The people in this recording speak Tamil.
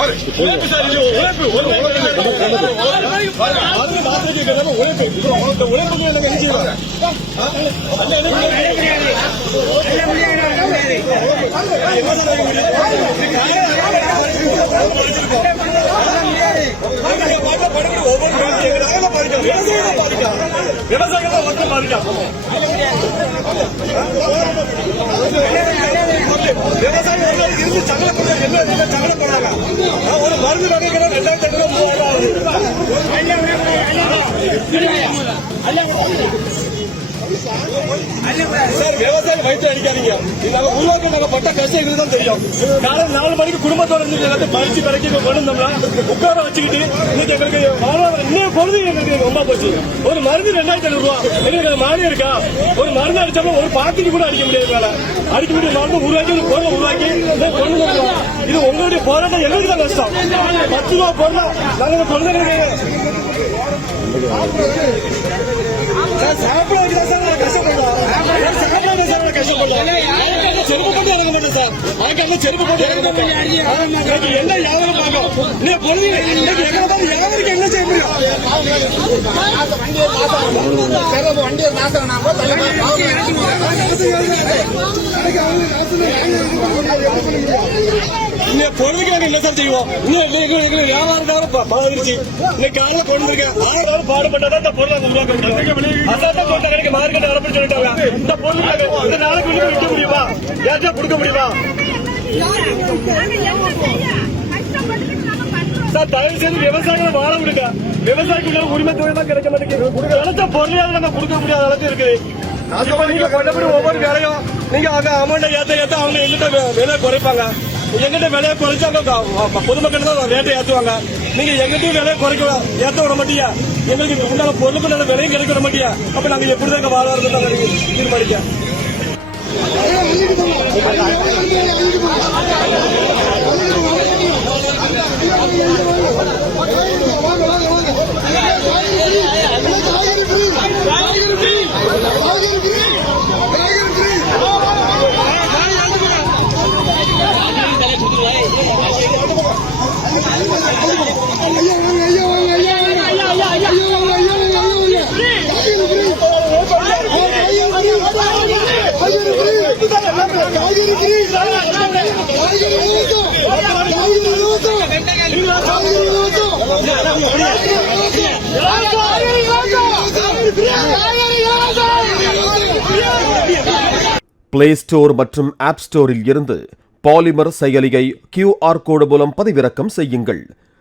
உழைப்பு மட்டும் இருந்து சங்கல போடுறாங்க என்ன போடுறாங்க மருந்து வாங்கிக்கிறேன் ரெண்டாயிரத்தி ஐநூறு மூவாயிரம் சார் விவசாயம் வயிற்று அடிக்காதீங்க. நாங்க உருவாக்க நாங்க பட்ட கஷ்டம் இதுதான் தான் தெரியும். காலையில் நாலு மணிக்கு குடும்பத்தோட இருந்து எல்லாத்தையும் பறிச்சு பறக்கி கொண்டு வந்தோம்னா உட்கார வச்சுக்கிட்டு இன்னைக்கு எங்களுக்கு வாழ்வாதாரம் பொழுது எனக்கு ரொம்ப போச்சு. ஒரு மருந்து ரெண்டாயிரத்தி ஐநூறு ரூபா. எங்களுக்கு மானியம் இருக்கா? ஒரு மருந்து அடிச்சோம்னா ஒரு பாக்கெட் கூட அடிக்க முடியாது மேல. அடிக்க முடியாது. மருந்து உருவாக்கி ஒரு பொருளை உருவாக்கி இதை கொண்டு இது உங்களுடைய போராட்டம். எங்களுக்கு தான் கஷ்டம். பத்து ரூபா பொருளா? நாங்க கொண்டு சார் சாப்பிட வைக்கிறதா சார்? நான் கஷ்டப்படுறோம் சார் சாப்பிடாத சார் நான் கஷ்டப்படுறோம் செருப்பு போட்டு இறங்க மாட்டேன் சார். அதுக்காக செருப்பு போட்டு இறங்க மாட்டேன். எனக்கு என்ன யாரும் பார்க்கும் நீ பொழுது இன்னைக்கு எங்களை தான் யாருக்கு என்ன செய்ய முடியும்? வண்டியை நாசம் நான் இன்னும் பொழுதுக்கு நாங்க என்ன சார் செய்வோம் இன்னும் வியாபாரக்கார பாதிருச்சு. இன்னைக்கு காலையில கொண்டு இருக்கேன் ஆறு பாடுபட்டாதான் இந்த பொருளை நாங்க உருவாக்க அதான் கடைக்கு மார்க்கெட் சொல்லிட்டாங்க. இந்த பொருள் நாங்க இந்த நாளுக்கு விற்க முடியுமா? யார்ட்டா கொடுக்க முடியுமா? சார் தயவு செய்து விவசாயிகளை வாழ விடுங்க. விவசாயிக்கு உரிமை தொகை தான் கிடைக்க மாட்டேங்குது கிடைச்ச பொருளையாவது நம்ம கொடுக்க முடியாத அளவுக்கு இருக்குது. இப்ப நீங்க கொண்டபடி ஒவ்வொரு வேலையும் நீங்க அங்க அமௌண்ட் ஏத்த ஏத்த அவங்க எங்கிட்ட வே- விலை குறைப்பாங்க. எங்கிட்ட விலையை குறைச்சு அங்க க- பொதுமக்கள் தான் ரேட்டை ஏத்துவாங்க. நீங்க எங்கிட்டையும் விலையை குறைக்க ஏத்த விட மாட்டீங்க எங்களுக்கு உண்டான பொருளுக்கு விலையும் கிடைக்க விட மாட்டீங்க அப்ப நாங்க எப்படிதான் இங்க வாழ வரது தீர்மானிக்க? பிளே ஸ்டோர் மற்றும் ஆப் ஸ்டோரில் இருந்து பாலிமர் செயலியை கியூஆர் கோடு மூலம் பதிவிறக்கம் செய்யுங்கள்.